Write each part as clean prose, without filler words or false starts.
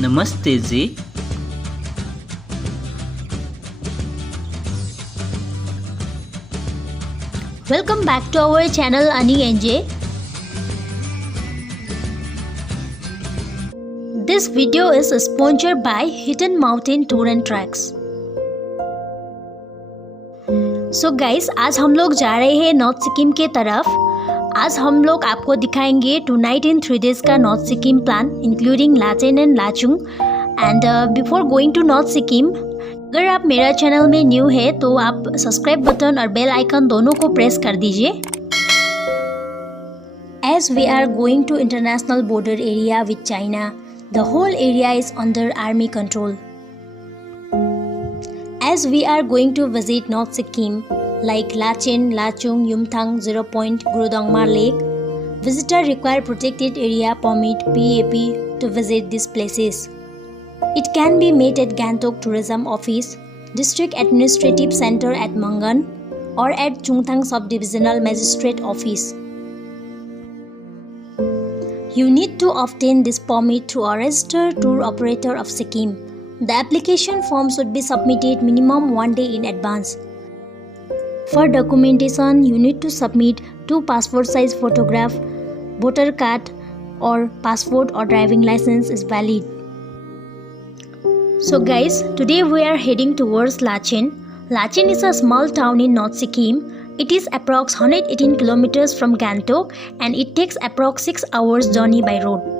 नमस्ते जी। Welcome back to our channel Ani NJ. This video is sponsored by Hidden Mountain Tour and Tracks. So guys, आज हम लोग जा रहे हैं नॉर्थ सिक्किम के तरफ। आज हम लोग आपको दिखाएंगे 2 night and 3 days का north Sikkim plan including Lachen and Lachung. And before going to north Sikkim, अगर आप मेरा चैनल में न्यू है तो आप सब्सक्राइब बटन और बेल आइकन दोनों को प्रेस कर दीजिए। As we are going to international border area with China, the whole area is under army control. As we are going to visit North Sikkim like Lachen, Lachung, Yumthang, 0 Point, Gurudongma Lake, visitor require protected area permit (PAP) to visit these places. It can be made at Gantok Tourism Office, District Administrative Center at Mangan, or at Chungthang Subdivisional Magistrate Office. You need to obtain this permit through a registered tour operator of Sikkim. The application form should be submitted minimum 1 day in advance. For documentation, you need to submit 2 passport size photographs, voter card or passport or driving license is valid. So guys, today we are heading towards Lachen. Lachen is a small town in North Sikkim. It is approx 118 kilometers from Gantok and it takes approx 6 hours journey by road.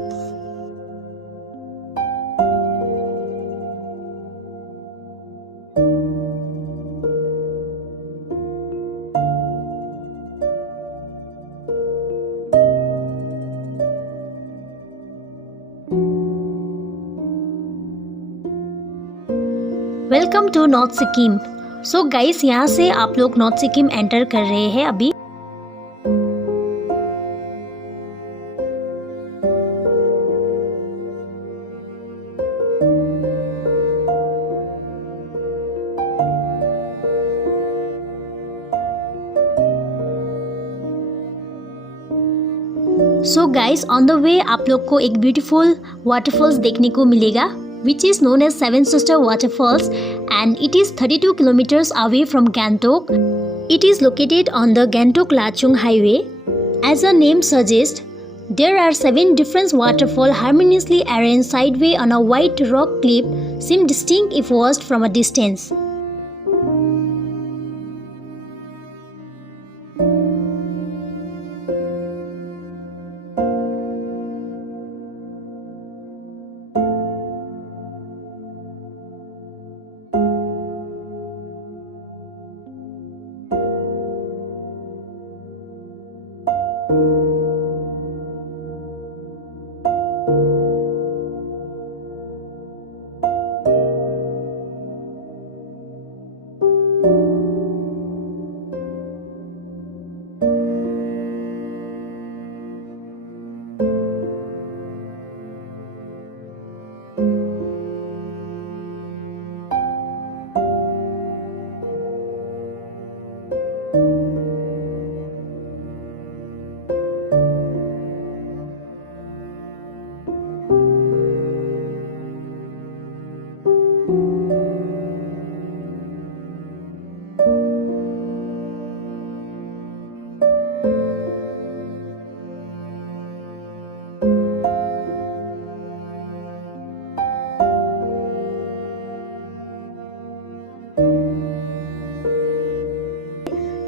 Welcome to north Sikkim. So guys, यहाँ से आप लोग north Sikkim enter कर रहे हैं अभी। So guys, on the way आप लोग को एक ब्यूटीफुल वाटरफॉल्स देखने को मिलेगा, which is known as Seven Sister Waterfalls, and it is 32 kilometers away from Gantok. It is located on the Gantok-Lachung highway. As the name suggests, there are 7 different waterfalls harmoniously arranged sideways on a white rock cliff, seem distinct if watched from a distance.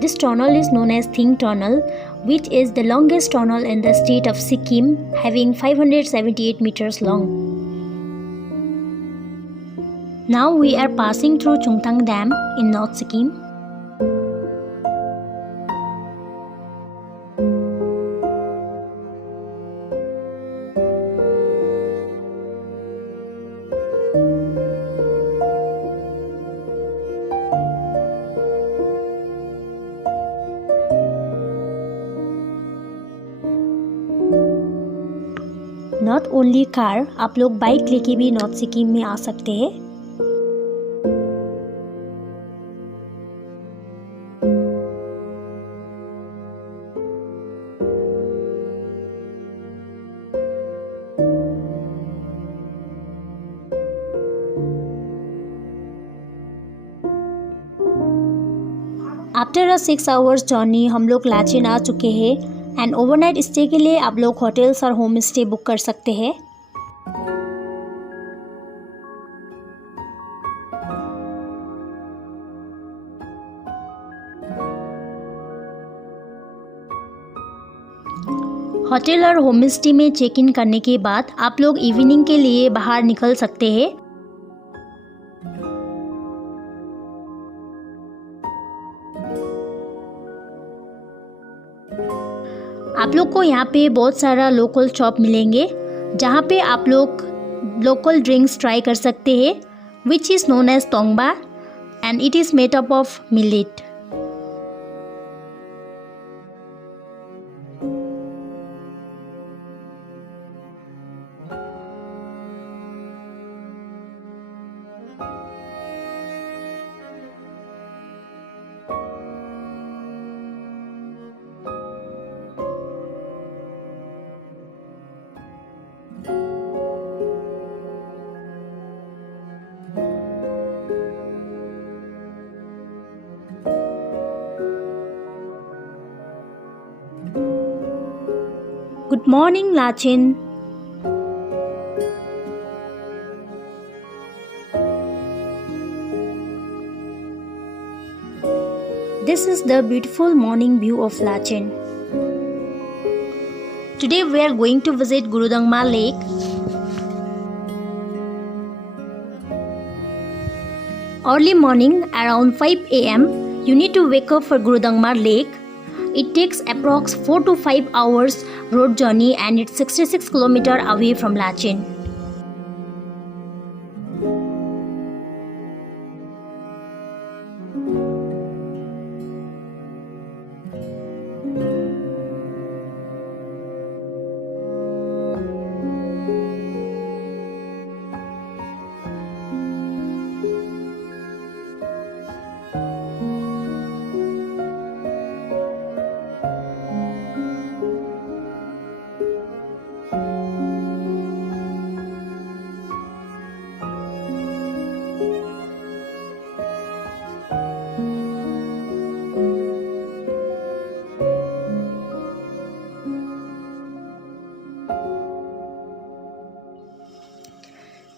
This tunnel is known as Thing Tunnel, which is the longest tunnel in the state of Sikkim, having 578 meters long. Now we are passing through Chungthang Dam in North Sikkim. Not only car, आप लोग bike लेके भी north Sikkim में आ सकते हैं। After a 6 hours journey हम लोग लाचेन आ चुके हैं एंड ओवरनाइट स्टे के लिए आप लोग होटल्स और होम स्टे बुक कर सकते हैं। होटल और होम स्टे में चेक इन करने के बाद आप लोग इवनिंग के लिए बाहर निकल सकते हैं। आप लोग को यहाँ पे बहुत सारा लोकल शॉप मिलेंगे जहाँ पे आप लोग लोकल ड्रिंक्स ट्राई कर सकते हैं which is known as tongba and it is made up of millet. Good morning, Lachin. This is the beautiful morning view of Lachin. Today we are going to visit Gurudangma Lake. Early morning around 5 a.m. you need to wake up for Gurudangma Lake. It takes approx 4 to 5 hours road journey and it's 66 km away from Lachin.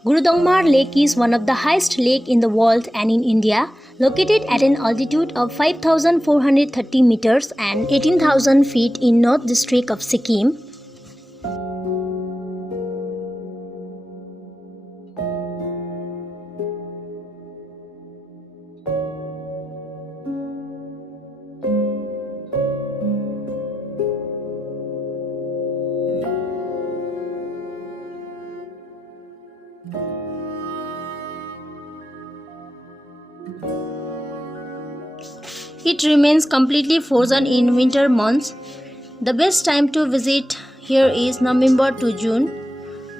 Gurudangma Lake is one of the highest lake in the world and in India, located at an altitude of 5,430 meters and 18,000 feet in North District of Sikkim. It remains completely frozen in winter months. The best time to visit here is November to June.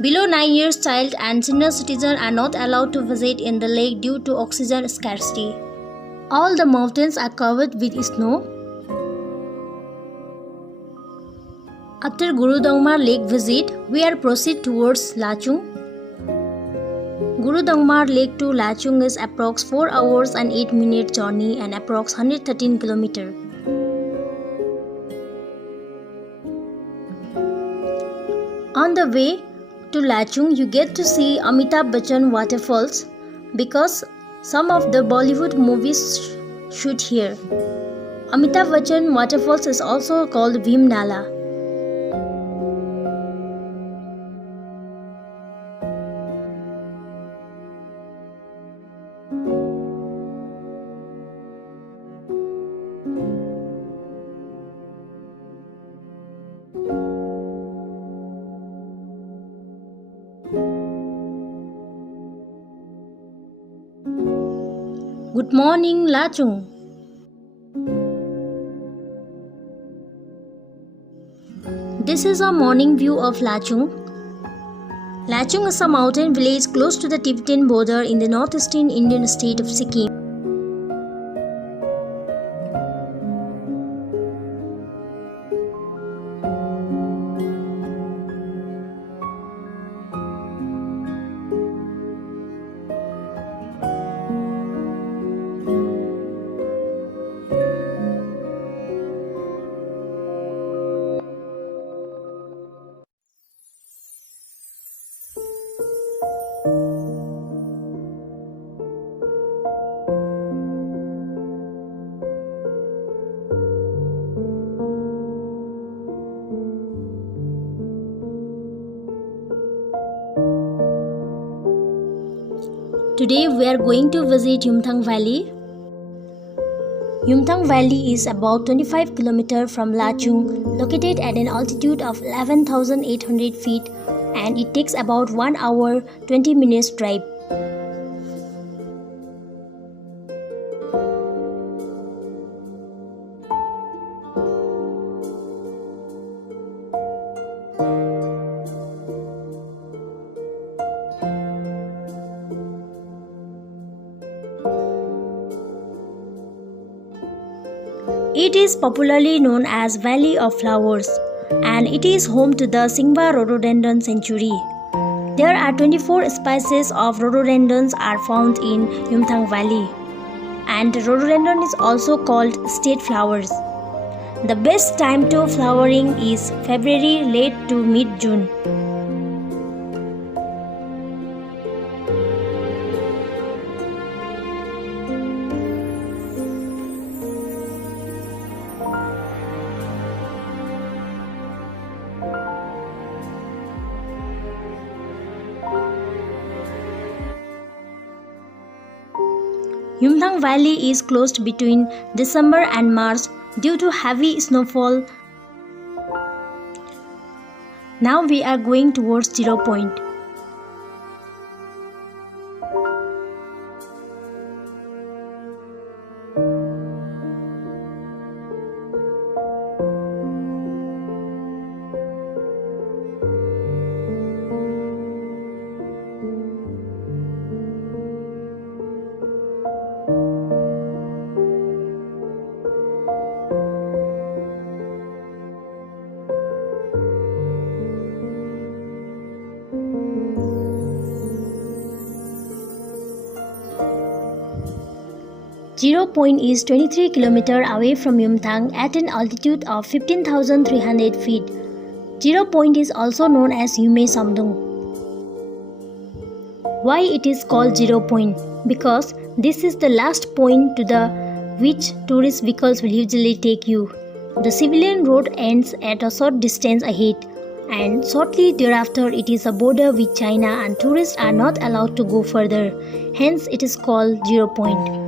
Below 9 years child and senior citizens are not allowed to visit in the lake due to oxygen scarcity. All the mountains are covered with snow. After Gurudangma Lake visit, we are proceed towards Lachung. Gurudangma Lake to Lachung is approx 4 hours and 8 minute journey and approx 113 km. On the way to Lachung, you get to see Amitabh Bachchan waterfalls because some of the Bollywood movies shoot here. Amitabh Bachchan waterfalls is also called Bhimnala. Good morning, Lachung. This is a morning view of Lachung. Lachung is a mountain village close to the Tibetan border in the northeastern Indian state of Sikkim. Today we are going to visit Yumthang Valley. Yumthang Valley is about 25 km from Lachung, located at an altitude of 11,800 feet, and it takes about 1 hour 20 minutes drive. It is popularly known as Valley of Flowers, and it is home to the Singba Rhododendron Sanctuary. There are 24 species of rhododendrons are found in Yumthang Valley, and rhododendron is also called state flowers. The best time to flowering is February late to mid-June. Yumthang Valley is closed between December and March due to heavy snowfall. Now we are going towards 0 point. Zero Point is 23 km away from Yumthang at an altitude of 15,300 feet. 0 Point is also known as Yume Samdung. Why it is called 0 Point? Because this is the last point to the which tourist vehicles will usually take you. The civilian road ends at a short distance ahead, and shortly thereafter it is a border with China and tourists are not allowed to go further. Hence it is called 0 Point.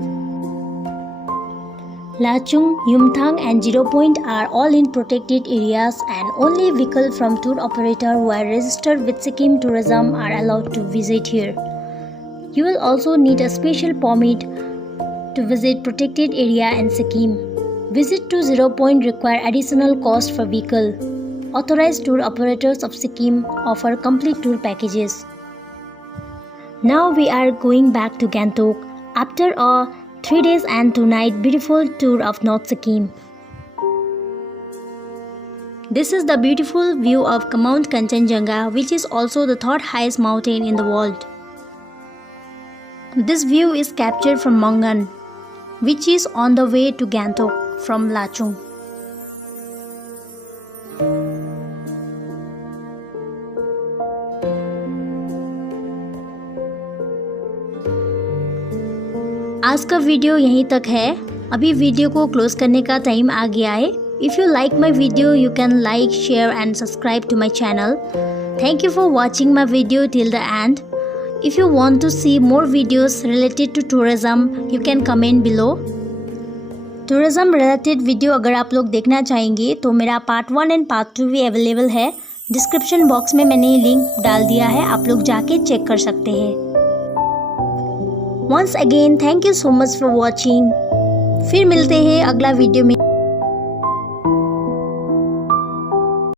Lachung, Yumthang and 0 Point are all in protected areas, and only vehicles from tour operator who are registered with Sikkim Tourism are allowed to visit here. You will also need a special permit to visit protected area in Sikkim. Visit to 0 Point require additional cost for vehicle. Authorized tour operators of Sikkim offer complete tour packages. Now we are going back to Gangtok after a 3 days and 2 nights beautiful tour of North Sikkim. This is the beautiful view of Mount Kanchenjunga, which is also the third highest mountain in the world. This view is captured from Mangan, which is on the way to Gangtok from Lachung. आज का video यहीं तक है। अभी video को close करने का time आ गया है। If you like my video you can like, share and subscribe to my channel. Thank you for watching my video till the end. If you want to see more videos related to tourism you can comment below. Tourism related video अगर आप लोग देखना चाहेंगे तो मेरा part 1 and part 2 भी available है। Description box में मैंने लिंक डाल दिया है, आप लोग जाके चेक कर सकते हैं। Once again, thank you so much for watching. फिर मिलते हैं अगला वीडियो में।